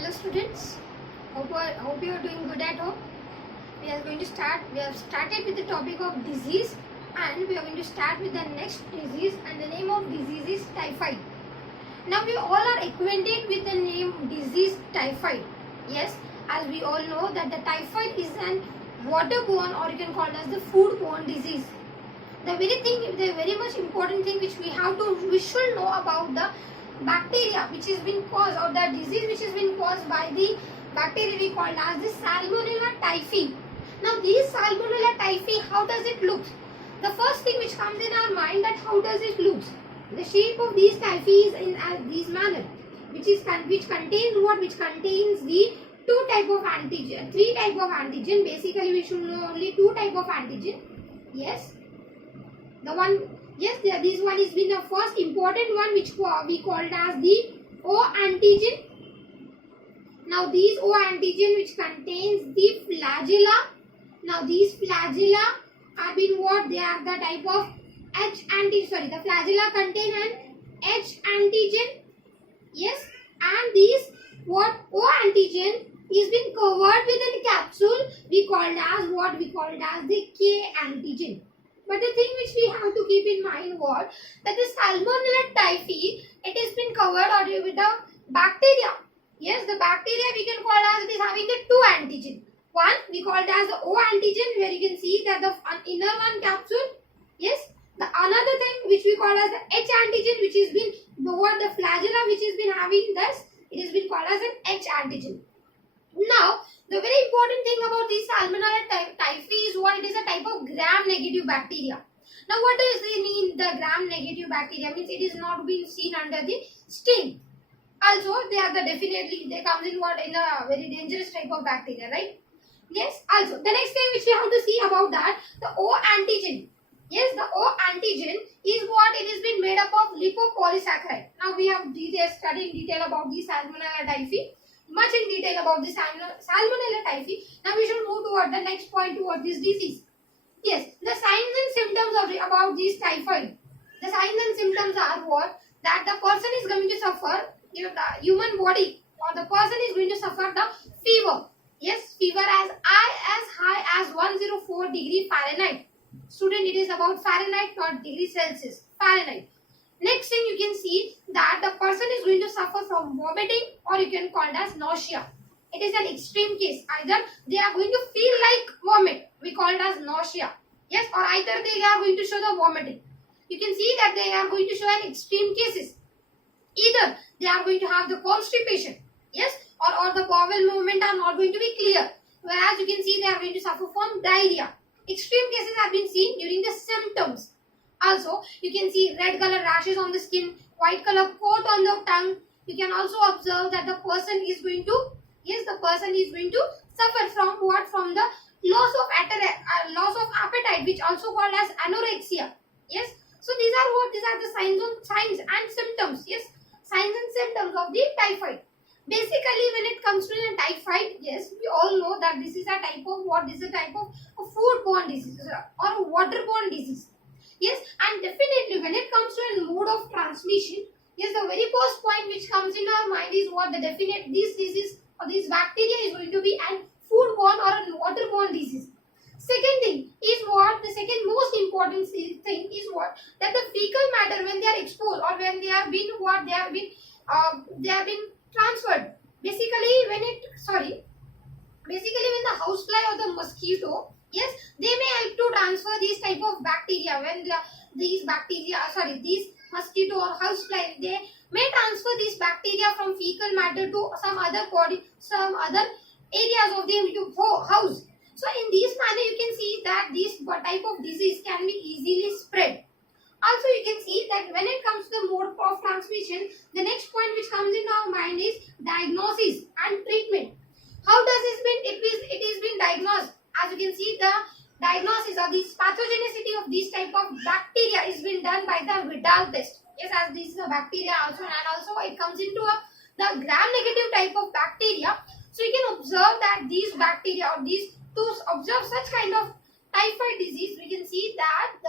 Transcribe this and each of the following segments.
Hello students, hope you are doing good at home. We have started with the topic of disease and we are going to start with the next disease, and the name of disease is typhoid. Now we all are acquainted with the name disease typhoid. Yes, as we all know that the typhoid is an waterborne, or you can call it as the foodborne disease. The very much important thing which we should know about the bacteria which has been caused, or the disease which has been caused by the bacteria we call as the Salmonella typhi. Now these Salmonella typhi, how does it look? The first thing which comes in our mind, that how does it look? The shape of these typhi is in this manner, which contains what? Which contains the three type of antigen. Basically we should know only two type of antigen. Yes. This one is been the first important one, which we called as the O antigen. Now these O antigen which contains the flagella. Now these flagella have been what? They are the type of H antigen. The flagella contain an H antigen. Yes, and these what? O antigen is been covered with a capsule. We called as what? We called as the K antigen. But the thing which we have to keep in mind what? That the Salmonella typhi, it has been covered with the bacteria. Yes, the bacteria we can call as it is having the two antigen. One we called as the O antigen, where you can see that the inner one capsule. Yes, the another thing which we call as the H antigen, which has been the flagella which has been having this, it has been called as an H antigen. Now, the very important thing about this Salmonella typhi is what? It is a type of gram-negative bacteria. Now, what does it mean? The gram-negative bacteria means it is not being seen under the skin. Also, they comes in what? In a very dangerous type of bacteria, right? Yes. Also, the next thing which we have to see about that, the O antigen. Yes, the O antigen is what? It has been made up of lipopolysaccharide. Now, we have studied in detail about the Salmonella typhi. Much in detail about the Salmonella typhi. Now we should move toward the next point, toward this disease. Yes, the signs and symptoms about this typhoid. The signs and symptoms are what? That the person is going to suffer, the human body or the person is going to suffer the fever. Yes, fever as high as 104 degree Fahrenheit. Student, it is about Fahrenheit, not degree Celsius. Fahrenheit. Next thing you can see that the person is going to suffer from vomiting, or you can call it as nausea. It is an extreme case. Either they are going to feel like vomit. We call it as nausea. Yes, or either they are going to show the vomiting. You can see that they are going to show an extreme cases. Either they are going to have the constipation. Yes, or the bowel movement are not going to be clear. Whereas you can see they are going to suffer from diarrhea. Extreme cases have been seen during the symptoms. Also, you can see red color rashes on the skin, white color coat on the tongue. You can also observe that the person is going to suffer from what? From the loss of appetite, which also called as anorexia. Yes. So these are the signs and symptoms. Yes, signs and symptoms of the typhoid. Basically, when it comes to the typhoid, yes, we all know that this is a type of what? This is a type of foodborne disease or waterborne disease. Yes, and definitely when it comes to a mode of transmission, yes, the very first point which comes in our mind is what? This disease or this bacteria is going to be a foodborne or a waterborne disease. Second thing is what? The second most important thing is what? That the fecal matter, when they are exposed or when they have been transferred. Basically when the housefly or the mosquito, yes, they may help to transfer these type of bacteria. When these mosquito or housefly, they may transfer these bacteria from fecal matter to some other areas of the house. So in this manner, you can see that this type of disease can be easily spread. Also, you can see that when it comes to the mode of transmission, the next point which comes in our mind is diagnosis and treatment. How does it is been diagnosed? As you can see, the diagnosis or the pathogenicity of this type of bacteria is been done by the Vidal test. Yes, as this is a bacteria also, and also it comes into the gram-negative type of bacteria. So you can observe that these bacteria or to observe such kind of typhoid disease, we can see that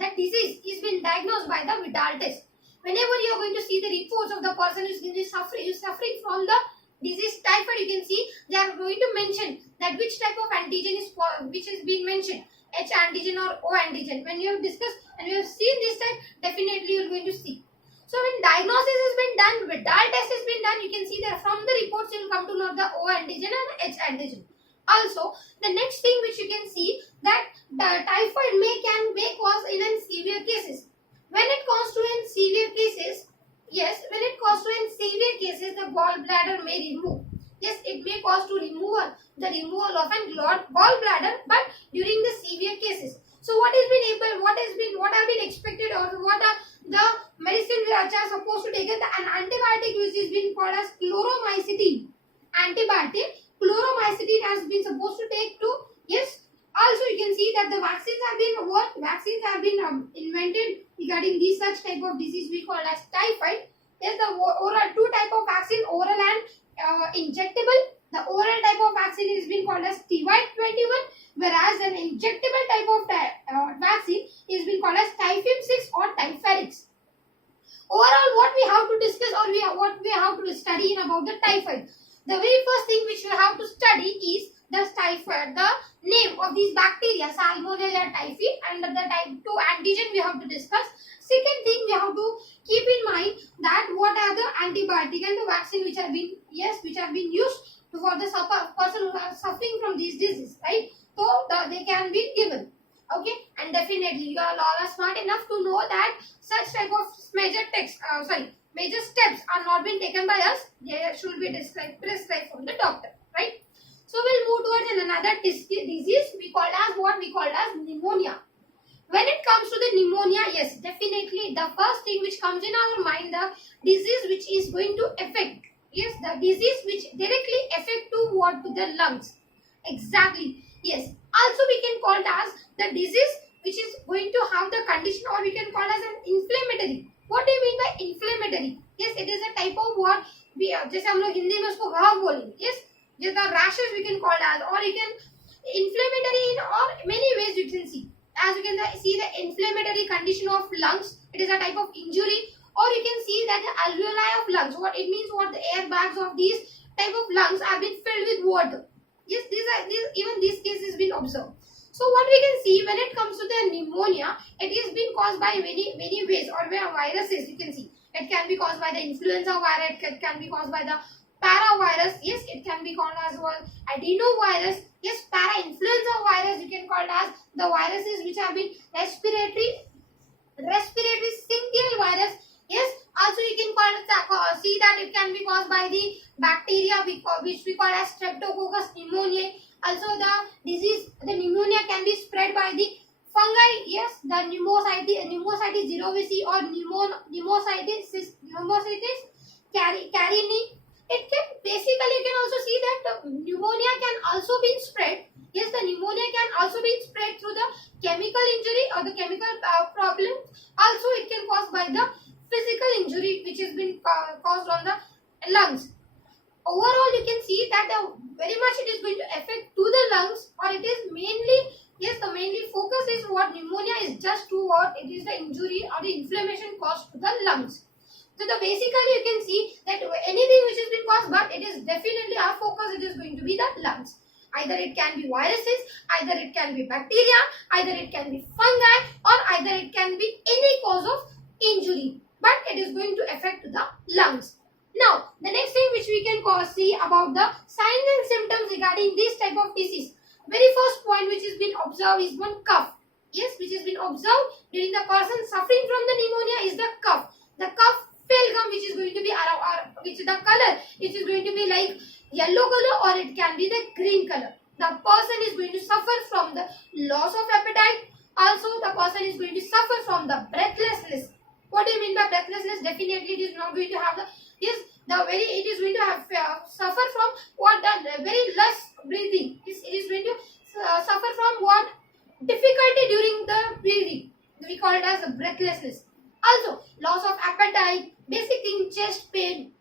that disease is been diagnosed by the Vidal test. Whenever you are going to see the reports of the the person who is suffering from the disease typhoid, you can see they are going to mention that which type of antigen is which is being mentioned, H antigen or O antigen. When you have discussed and you have seen this type, definitely you are going to see. So when diagnosis has been done, Vidal test has been done, you can see that from the reports you will come to know the O antigen and H antigen. Also, the next thing which you can see that the typhoid may cause even severe cases. When it comes to in severe cases, yes, when it comes to in severe cases, the gallbladder may remove. Yes, it may cause to removal of an gallbladder, but during the severe cases. So what have been expected, or what are the medicine which are supposed to take it? An antibiotic which is being called as chloromycetin. Antibiotic chloromycetin has been supposed to take to, yes. Also you can see that the vaccines have been invented regarding these such type of disease we call as typhoid. There's the oral, two type of vaccine, oral and injectable. The oral type of vaccine is being called as Typhoid 21, whereas an injectable type of vaccine is being called as Typhim 6 or Typharix. Overall, what we have to discuss, or what we have to study in about the typhoid. The very first thing which we have to study is the typhoid, the name of these bacteria, Salmonella typhi, and the type 2 antigen we have to discuss. Second thing, we have to keep in mind that what are the antibiotic and the vaccine which have been used for the person who are suffering from these diseases, right? So they can be given. Okay, and definitely you all are smart enough to know that such type of major steps are not being taken by us. They should be prescribed from the doctor, right? So we'll move towards another disease we call as pneumonia. When it comes to the pneumonia, yes, definitely the first thing which comes in our mind, the disease which is going to affect, yes, the disease which directly affect to what? To the lungs. Exactly, yes. Also we can call it as the disease which is going to have the condition, or we can call as an inflammatory. What do you mean by inflammatory? Yes, it is a type of what we जैसे हम लोग हिंदी में उसको घाव बोलेंगे. Yes, just the rashes we can call as, or you can inflammatory in or many ways you can see. As you can see the inflammatory condition of lungs, it is a type of injury, or you can see that the alveoli of lungs. What it means, what the air bags of these type of lungs have been filled with water. Yes, even these cases been observed. So what we can see when it comes to the pneumonia, it is being caused by many ways, or by viruses. You can see it can be caused by the influenza virus, it can be caused by the paravirus. Yes, it can be called as well adenovirus. Yes, para-influenza virus, you can call it as the viruses which have been respiratory syncytial virus. Yes, also you can see that it can be caused by the bacteria which we call as Streptococcus pneumoniae. Also the pneumonia can be spread by the fungi. Yes, the pneumocystis jirovecii or pneumocystis carinii. It can basically, you can also see that the pneumonia can also be spread. Yes, the pneumonia can also be spread through the chemical injury or the chemical problem. Also, it can cause by the physical injury which has been caused on the lungs. Overall, you can see that very much it is going to affect to the lungs, or it is mainly, yes, the mainly focus is what pneumonia is just to what it is the injury or the inflammation caused to the lungs. So basically you can see that anything which has been caused, but it is definitely our focus, it is going to be the lungs. Either it can be viruses, either it can be bacteria, either it can be fungi, or either it can be any cause of injury, but it is going to affect the lungs. Now, the next thing which we can see about the signs and symptoms regarding this type of disease. Very first point which has been observed is one cough. Yes, which has been observed during the person suffering from the pneumonia is the cough. The cough gum which is going to be which the color, it is going to be like yellow color, or it can be the green color. The person is going to suffer from the loss of appetite. Also, the person is going to suffer from the breathlessness. What do you mean by breathlessness? Definitely it is not going to have the it is going to have suffer from what the very less breathing. It is going to suffer from what difficulty during the breathing. We call it as a breathlessness. Also, loss of appetite, basic thing, chest pain,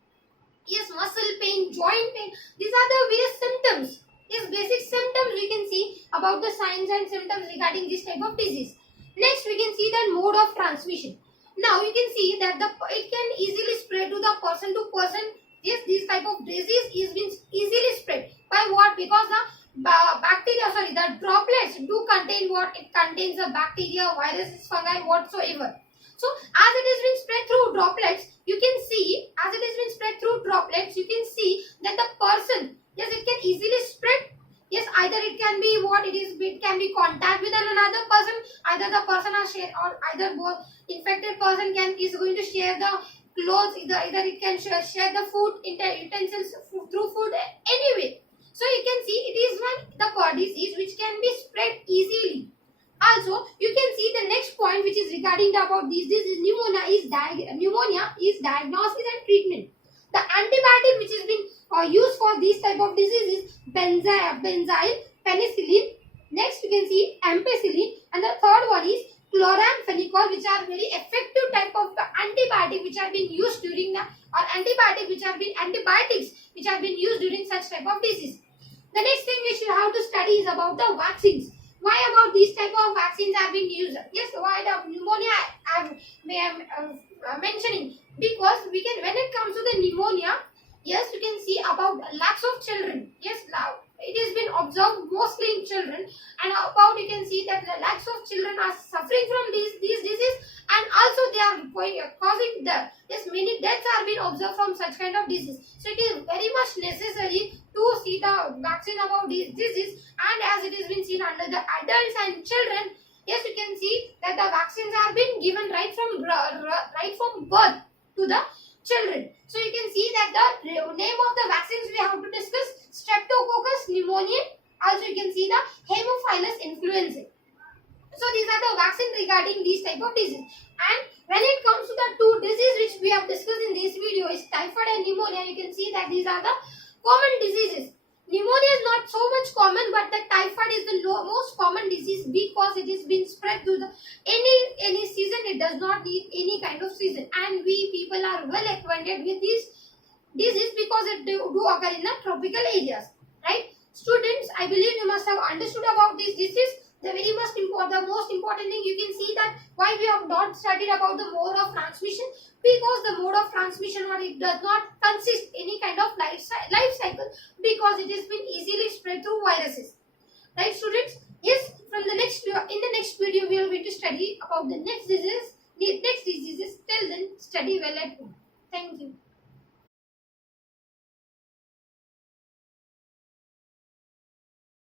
yes, muscle pain, joint pain. These are the various symptoms. Yes, basic symptoms we can see about the signs and symptoms regarding this type of disease. Next, we can see the mode of transmission. Now you can see that it can easily spread to the person to person. Yes, this type of disease is being easily spread by what? Because the bacteria, sorry, the droplets do contain what? It contains the bacteria, viruses, fungi, whatsoever. So as it is being spread through droplets, you can see, as it is being spread through droplets, you can see that the person, yes, it can easily spread. Yes, either it can be what it is, it can be contact with another person, either the person has shared, or either both infected person is going to share the clothes, either it can share the food utensils through food, anyway. So you can see it is one disease which can be spread easily. Also, you can see the next point which is regarding about this is pneumonia is diagnosis and treatment. The antibiotic which is being used for these type of diseases, benzyl penicillin. Next you can see ampicillin, and the third one is chloramphenicol, which are very effective type of antibiotic which are being used during the antibiotics which have been used during such type of disease. The next thing which you have to study is about the vaccines. Why about these type of vaccines have been used? Yes, why the pneumonia I am mentioning, because we can, when it comes to the pneumonia, yes, you can see about lakhs of children. Yes, now it has been observed mostly in children, and about you can see that the lakhs of children are suffering from these diseases, and also they are causing death. Yes, many deaths are being observed from such kind of disease. So it is very much necessary to see the vaccine about this disease, and as it has been seen under the adults and children, yes, you can see that the vaccines are being given right from birth to the children. So you can see that the name of the vaccines we have to discuss: Streptococcus pneumoniae. Also you can see the Haemophilus influenzae. So these are the vaccines regarding these type of disease. And when it comes to the two diseases which we have discussed in this video is typhoid and pneumonia, you can see that these are the common diseases. Pneumonia is not so much common, but the typhoid is the most common disease because it is being spread to the any season. It does not need any kind of season, and we people are well acquainted with this disease because it do occur in the tropical areas, right? Students, I believe you must have understood about this disease. The most important thing, you can see that why we have not studied about the mode of transmission, because the mode of transmission, or it does not consist any kind of life cycle, because it has been easily spread through viruses, right students? Yes, from the next in the next video we are going to study about the next diseases. Till then, study well at home. Thank you.